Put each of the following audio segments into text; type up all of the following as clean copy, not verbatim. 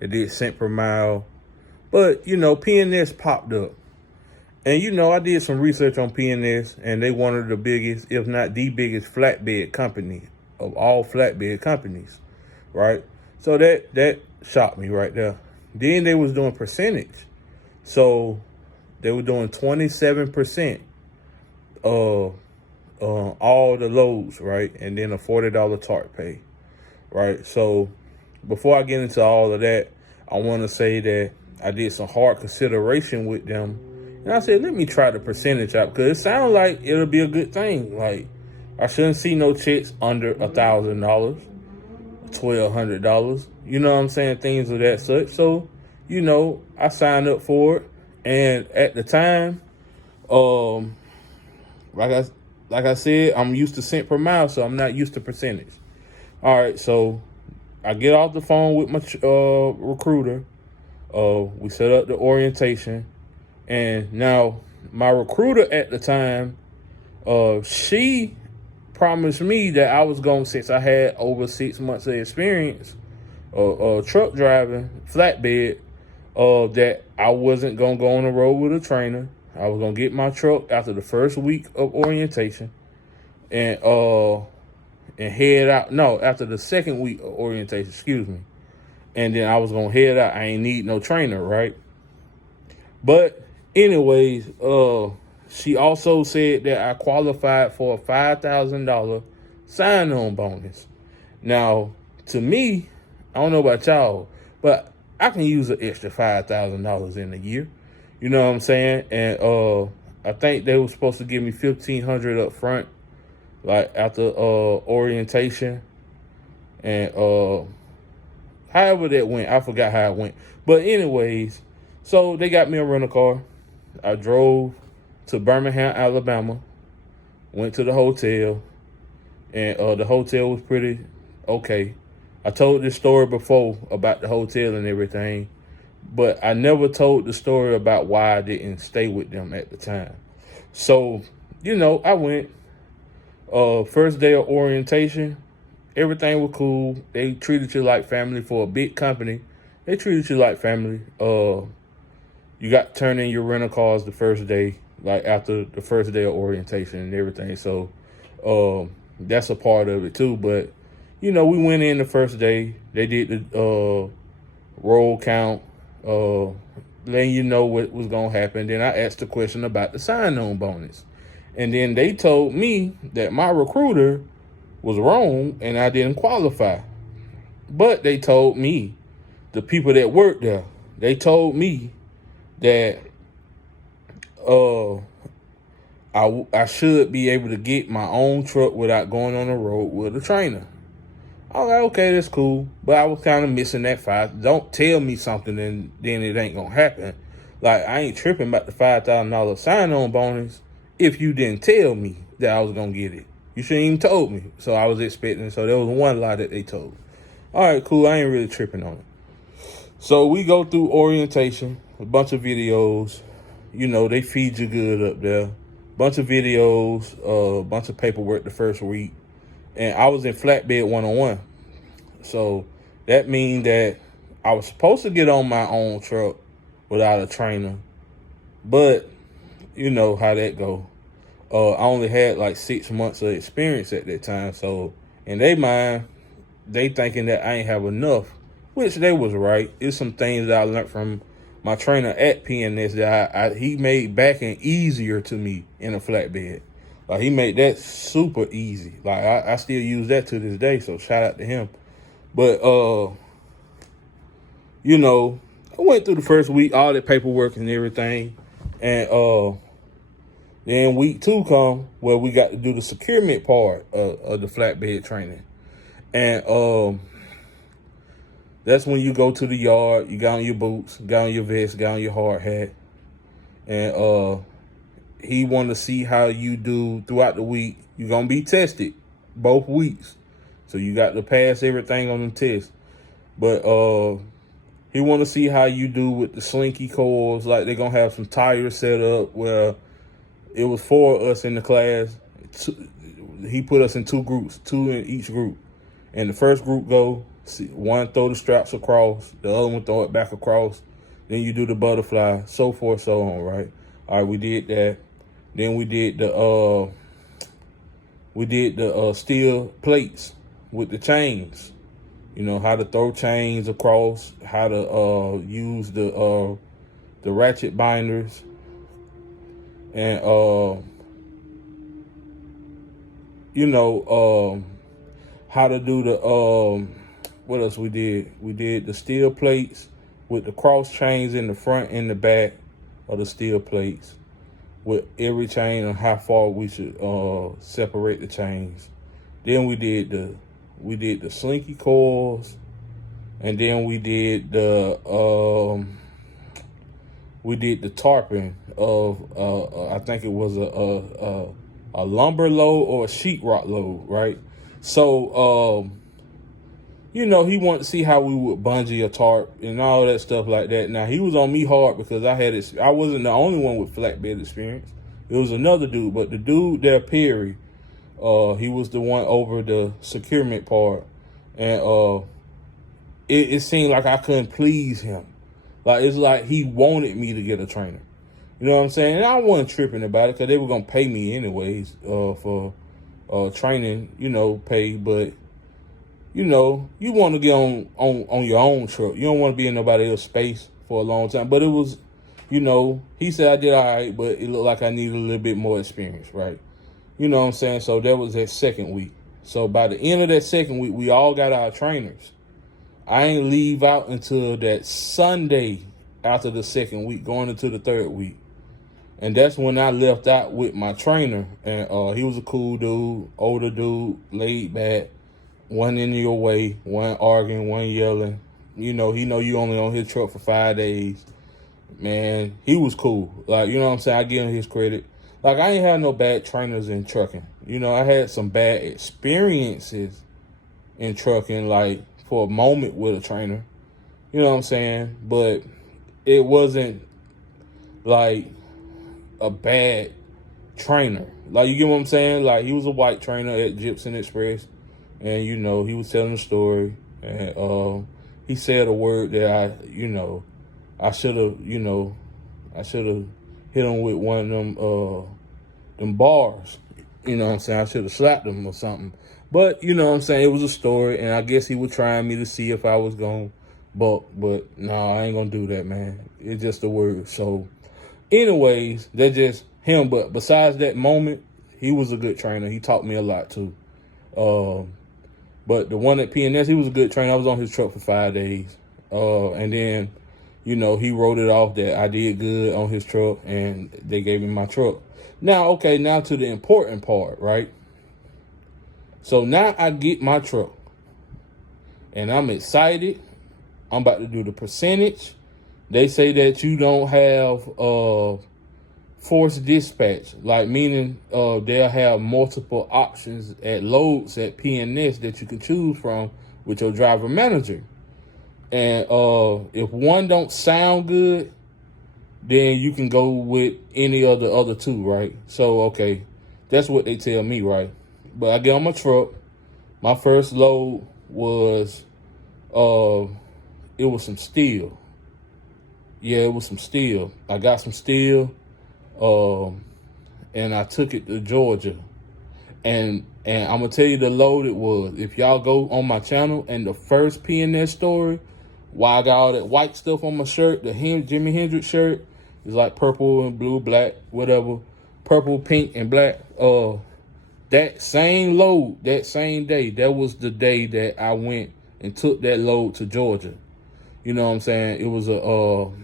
They did cent per mile. But, P&S popped up. And, I did some research on P&S, and they one of the biggest, if not the biggest, flatbed company of all flatbed companies, right? So that shocked me right there. Then they was doing percentage. So they were doing 27% of all the loads, right? And then a $40 tart pay, right? So before I get into all of that, I want to say that I did some hard consideration with them. And I said, let me try the percentage out because it sounds like it'll be a good thing. Like, I shouldn't see no checks under $1,000, $1,200. You know what I'm saying? Things of that such. So, I signed up for it. And at the time, like I said, I'm used to cent per mile, so I'm not used to percentage. All right, so I get off the phone with my recruiter. We set up the orientation, and now my recruiter at the time, she promised me that I was going, since I had over 6 months of experience, truck driving, flatbed, that I wasn't gonna go on the road with a trainer. I was gonna get my truck after the first week of orientation, and head out. No, after the second week of orientation, excuse me. And then I was gonna head out. I ain't need no trainer, right? But anyways, she also said that I qualified for a $5,000 sign-on bonus. Now, to me, I don't know about y'all, but I can use an extra $5,000 in a year. You know what I'm saying? And I think they were supposed to give me $1,500 up front, like after orientation, and however that went, I forgot how it went. But anyways, so they got me a rental car. I drove to Birmingham, Alabama, went to the hotel, and the hotel was pretty okay. I told this story before about the hotel and everything, but I never told the story about why I didn't stay with them at the time. So, I went, first day of orientation, everything was cool. They treated you like family. For a big company, they treated you like family. You got to turn in your rental cars the first day, like after the first day of orientation and everything. So that's a part of it too. But, we went in the first day. They did the roll count, letting you know what was going to happen. Then I asked the question about the sign-on bonus. And then they told me that my recruiter was wrong and I didn't qualify. But they told me, the people that worked there, they told me that I should be able to get my own truck without going on the road with a trainer. I was like, okay, that's cool. But I was kind of missing that five. Don't tell me something and then it ain't going to happen. Like, I ain't tripping about the $5,000 sign-on bonus if you didn't tell me that I was going to get it. You shouldn't even told me. So I was expecting. So there was one lie that they told. All right, cool. I ain't really tripping on it. So we go through orientation, a bunch of videos. They feed you good up there. Bunch of videos, a bunch of paperwork the first week. And I was in flatbed 101. So that means that I was supposed to get on my own truck without a trainer. But you know how that go. I only had like 6 months of experience at that time. So in their mind, they thinking that I ain't have enough, which they was right. It's some things that I learned from my trainer at P&S that he made backing easier to me in a flatbed. Like, he made that super easy. Like, I still use that to this day, so shout out to him. But, I went through the first week, all the paperwork and everything. And then week 2 come where we got to do the securement part of the flatbed training. And that's when you go to the yard, you got on your boots, got on your vest, got on your hard hat. And he want to see how you do throughout the week. You're going to be tested both weeks. So you got to pass everything on the test. But he want to see how you do with the slinky coils. Like, they're going to have some tires set up where it was 4 of us in the class. He put us in 2 groups, 2 in each group. And the first group go, See, one throw the straps across, the other one throw it back across. Then you do the butterfly, so forth, so on, right? All right, we did that. Then we did the steel plates with the chains. You know, how to throw chains across, how to use the ratchet binders, and how to do the what else we did? We did the steel plates with the cross chains in the front and the back of the steel plates, with every chain and how far we should separate the chains. Then we did the slinky coils, and then we did the tarping of I think it was a lumber load or a sheetrock load, right? So he wanted to see how we would bungee a tarp and all that stuff like that. Now, he was on me hard because I wasn't the only one with flatbed experience. It was another dude, but the dude there, Perry, he was the one over the securement part, and it seemed like I couldn't please him. Like, it's like he wanted me to get a trainer. You know what I'm saying? And I wasn't tripping about it because they were going to pay me anyways for training, pay. But, you want to get on your own truck. You don't want to be in nobody else's space for a long time. But it was, he said I did all right, but it looked like I needed a little bit more experience, right? You know what I'm saying? So that was that second week. So by the end of that second week, we all got our trainers. I ain't leave out until that Sunday after the second week, going into the third week. And that's when I left out with my trainer. And he was a cool dude, older dude, laid back, wasn't in your way, wasn't arguing, wasn't yelling. He know you only on his truck for 5 days. Man, he was cool. Like, you know what I'm saying? I give him his credit. Like, I ain't had no bad trainers in trucking. I had some bad experiences in trucking, like, for a moment with a trainer. You know what I'm saying? But it wasn't, like, a bad trainer. Like, you get what I'm saying? Like, he was a white trainer at Gypsum Express. And, he was telling a story. And he said a word that I should have hit him with one of them bars. You know what I'm saying? I should have slapped him or something. But, you know what I'm saying? It was a story, and I guess he was trying me to see if I was going to but no, I ain't going to do that, man. It's just a word. So, anyways, that's just him. But besides that moment, he was a good trainer. He taught me a lot, too. But the one at P&S, he was a good trainer. I was on his truck for 5 days. And then, he wrote it off that I did good on his truck, and they gave me my truck. Now to the important part, right? So now I get my truck, and I'm excited. I'm about to do the percentage. They say that you don't have forced dispatch, like meaning they'll have multiple options at loads at P&S that you can choose from with your driver manager. And if one don't sound good, then you can go with any of the other two, right? So, okay, that's what they tell me, right? But I get on my truck. My first load was, it was some steel. Yeah, it was some steel. I got some steel, and I took it to Georgia. And I'm going to tell you the load it was. If y'all go on my channel and the first P&S story, why I got all that white stuff on my shirt, the Jimi Hendrix shirt, is like purple and blue, black, whatever. Purple, pink, and black. That same load, that same day, that was the day that I went and took that load to Georgia. You know what I'm saying? It was a little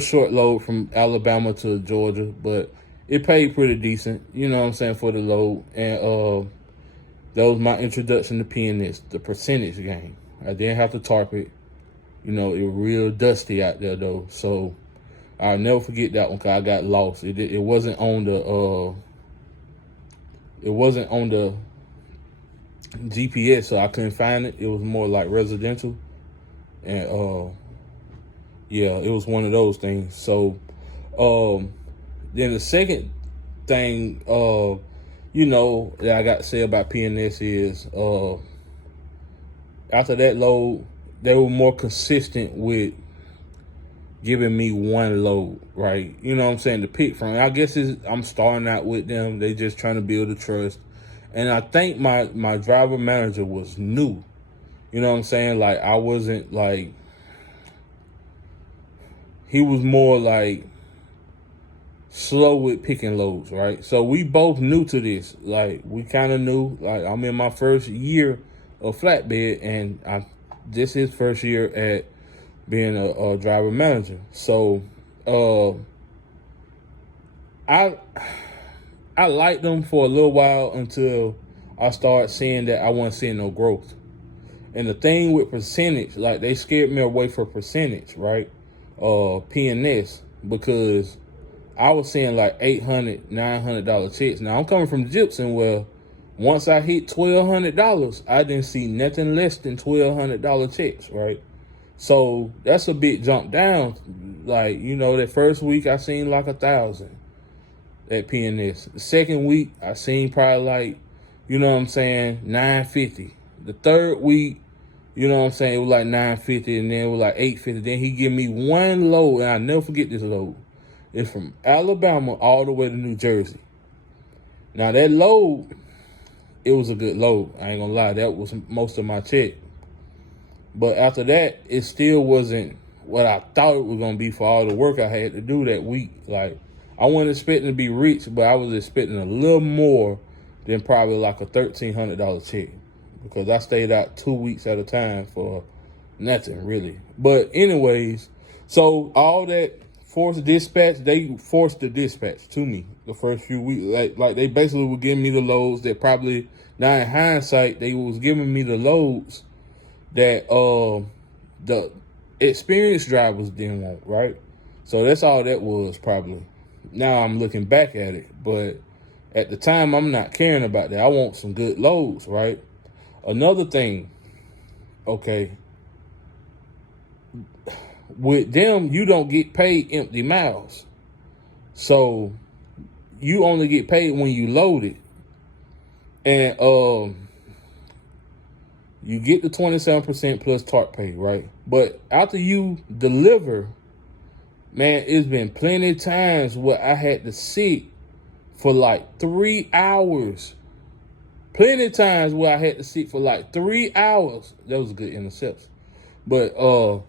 short load from Alabama to Georgia, but it paid pretty decent, you know what I'm saying, for the load. And that was my introduction to P&S, the percentage game. I didn't have to tarp it. It was real dusty out there, though. So I'll never forget that one because I got lost. It wasn't on the GPS, so I couldn't find it. It was more like residential. And yeah, it was one of those things. So Then the second thing, that I got to say about P&S is, after that load, they were more consistent with giving me one load, right? You know what I'm saying? To pick from. I guess I'm starting out with them. They just trying to build a trust. And I think my driver manager was new. You know what I'm saying? Like, I wasn't like, he was more like slow with picking loads, right? So we both new to this. Like, we kind of knew. Like, I'm in my first year of flatbed, and this is first year at being a driver manager. So I liked them for a little while until I started seeing that I wasn't seeing no growth. And the thing with percentage, like, they scared me away for percentage, right? P&S, because I was seeing like $800, $900 checks. Now I'm coming from Gypsum, where once I hit $1,200, I didn't see nothing less than $1,200 checks, right? So that's a big jump down. Like, that first week I seen like 1,000 at P&S. The second week I seen probably like, 950. The third week, it was like 950, and then it was like 850. Then he give me one load, and I never forget this load. It's from Alabama all the way to New Jersey. Now that load, it was a good load. I ain't gonna lie, that was most of my check. But after that, it still wasn't what I thought it was gonna be for all the work I had to do that week. Like, I wasn't expecting to be rich, but I was expecting a little more than probably like a $1,300 check, because I stayed out 2 weeks at a time for nothing really. But anyways, so all that they forced the dispatch to me the first few weeks. Like they basically were giving me the loads that probably, now in hindsight, they was giving me the loads that the experienced drivers didn't want, right? So that's all that was probably. Now I'm looking back at it, but at the time I'm not caring about that. I want some good loads, right? Another thing, okay, with them, you don't get paid empty miles. So you only get paid when you load it. And you get the 27% plus TARP pay, right? But after you deliver, man, it's been plenty of times where I had to sit for like 3 hours. Plenty of times where I had to sit for like 3 hours. That was a good interception. But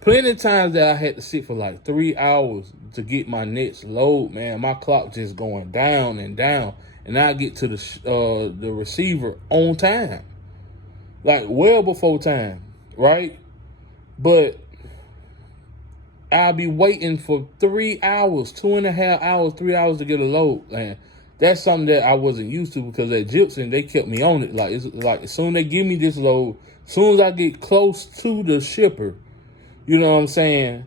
plenty of times that I had to sit for like 3 hours to get my next load, man. My clock just going down and down. And I get to the receiver on time. Like, well before time, right? But I'll be waiting for 3 hours, 2.5 hours, 3 hours to get a load, man. That's something that I wasn't used to, because at Gypsum, they kept me on it. Like, it's like, as soon as they give me this load, as soon as I get close to the shipper, you know what I'm saying,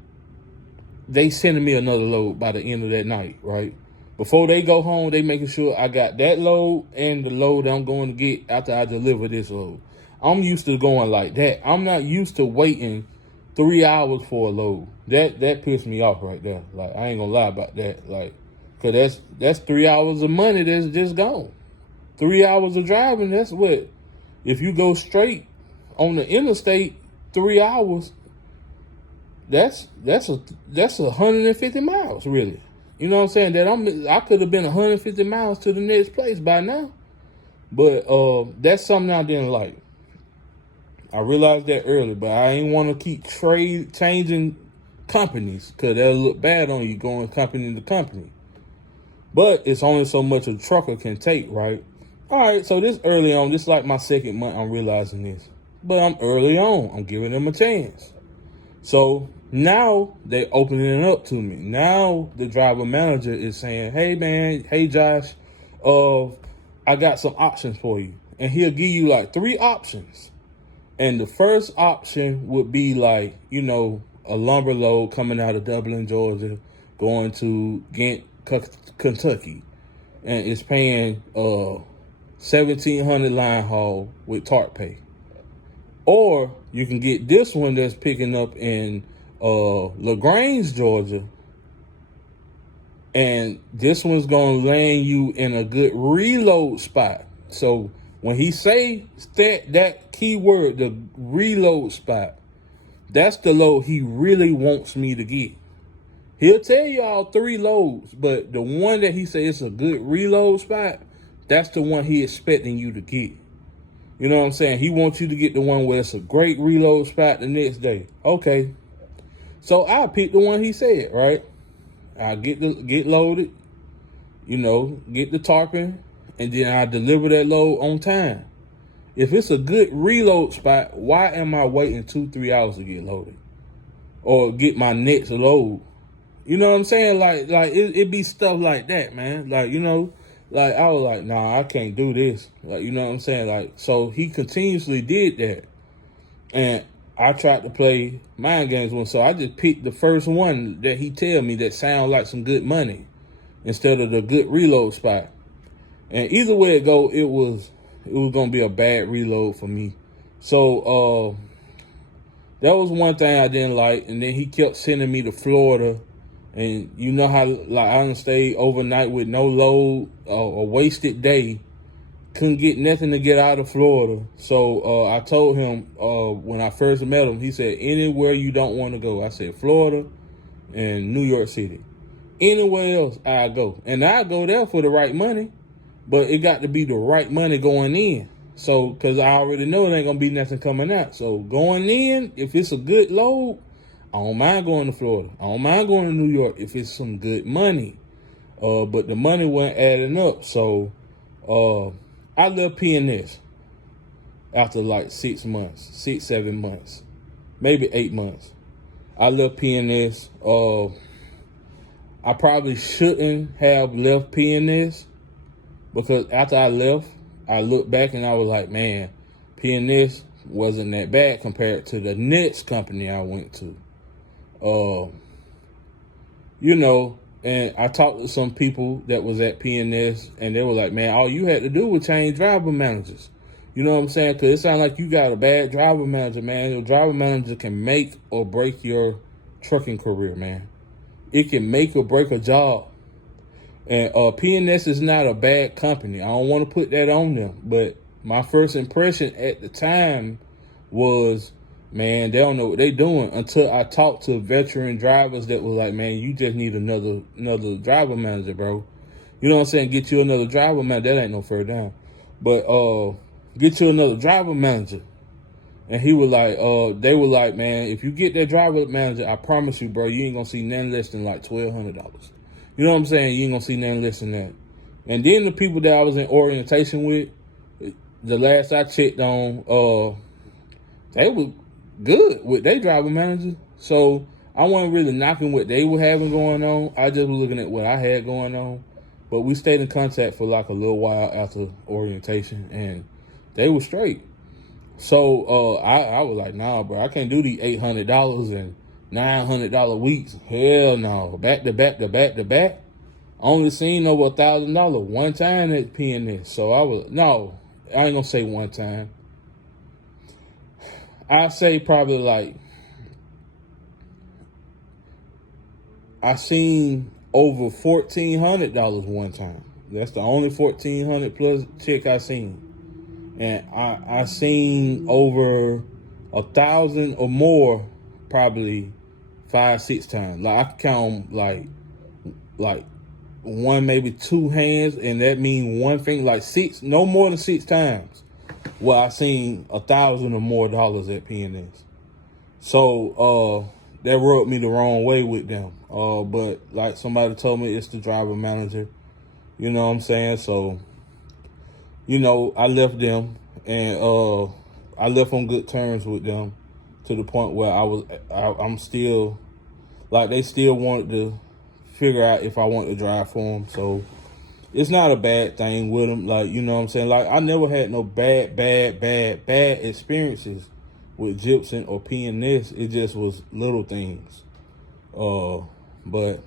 they sending me another load by the end of that night, right? Before they go home, they making sure I got that load and the load that I'm going to get after I deliver this load. I'm used to going like that. I'm not used to waiting 3 hours for a load. That pissed me off right there. Like, I ain't gonna lie about that. Like, cause that's 3 hours of money that's just gone. 3 hours of driving, that's what, if you go straight on the interstate 3 hours, that's 150 miles, really. You know what I'm saying? That I could have been 150 miles to the next place by now. But that's something I didn't like. I realized that early, but I ain't want to keep changing companies, because that'll look bad on you going company to company. But it's only so much a trucker can take, right? All right, so this early on, this is like my second month I'm realizing this. But I'm early on. I'm giving them a chance. So now they're opening it up to me. Now the driver manager is saying, hey, man, hey, Josh, I got some options for you. And he'll give you like 3 options. And the first option would be like, a lumber load coming out of Dublin, Georgia, going to Ghent, Kentucky. And it's paying $1,700 line haul with TARP pay. Or you can get this one that's picking up in LaGrange, Georgia, And this one's gonna land you in a good reload spot. So when he say that keyword, the reload spot, that's the load he really wants me to get. He'll tell y'all 3 loads, but the one that he says it's a good reload spot, that's the one he expecting you to get. You know what I'm saying? He wants you to get the one where it's a great reload spot the next day. Okay. So I picked the one he said, right? I get loaded, get the tarpon, and then I deliver that load on time. If it's a good reload spot, why am I waiting 2-3 hours to get loaded or get my next load? You know what I'm saying? Like it be stuff like that, man. Like I was like, nah, I can't do this. Like, you know what I'm saying? Like, so he continuously did that, and I tried to play mind games with him. So I just picked the first one that he tell me that sound like some good money instead of the good reload spot. And either way it go, it was gonna be a bad reload for me. So that was one thing I didn't like. And then he kept sending me to Florida, and you know how like I done stayed overnight with no load, a wasted day. Couldn't get nothing to get out of Florida. So I told him when I first met him, he said, anywhere you don't want to go. I said, Florida and New York City. Anywhere else, I go. And I go there for the right money, but it got to be the right money going in. So, because I already know it ain't going to be nothing coming out. So going in, if it's a good load, I don't mind going to Florida. I don't mind going to New York if it's some good money. But the money wasn't adding up. So, I left P&S after like 6 months, 7 months, maybe 8 months. I left P&S. I probably shouldn't have left P&S because after I left, I looked back and I was like, man, P&S wasn't that bad compared to the next company I went to. And I talked to some people that was at P&S, and they were like, man, all you had to do was change driver managers. You know what I'm saying? Because it sounds like you got a bad driver manager, man. Your driver manager can make or break your trucking career, man. It can make or break a job. And P&S is not a bad company. I don't want to put that on them. But my first impression at the time was, man, they don't know what they're doing, until I talked to veteran drivers that was like, man, you just need another driver manager, bro. You know what I'm saying? Get you another driver manager. That ain't no further down. But get you another driver manager. And he was like, they were like, man, if you get that driver manager, I promise you, bro, you ain't going to see nothing less than like $1,200. You know what I'm saying? You ain't going to see nothing less than that. And then the people that I was in orientation with, the last I checked on, they were good with their driver manager. So I wasn't really knocking what they were having going on. I just was looking at what I had going on. But we stayed in contact for like a little while after orientation, and they were straight. So I was like, nah, bro, I can't do these $800 and $900 weeks. Hell no. Back to back to back to back. Only seen over $1,000 one time at P&S. So I ain't gonna say one time. I say probably like, I seen over $1,400 one time. That's the only $1,400 plus check I seen. And I seen over 1,000 or more probably 5-6 times. Like I can count like one, maybe two hands, and that mean one thing, like no more than 6 times. Well, I seen 1,000 or more dollars at P&S. So that rubbed me the wrong way with them. But like somebody told me, it's the driver manager. You know what I'm saying? So, I left them, and I left on good terms with them, to the point where I'm still, like, they still wanted to figure out if I wanted to drive for them. So it's not a bad thing with them. Like, you know what I'm saying? Like, I never had no bad experiences with Gypsum or P&S. It just was little things. But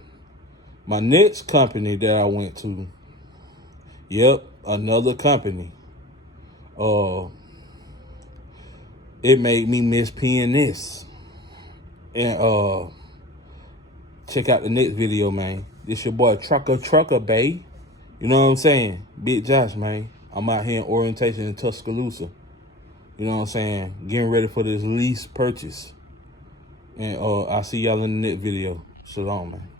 my next company that I went to, another company. It made me miss P&S. And check out the next video, man. This your boy Trucker Bay. You know what I'm saying? Big Josh, man. I'm out here in orientation in Tuscaloosa. You know what I'm saying? Getting ready for this lease purchase. And I'll see y'all in the next video. Shalom, man.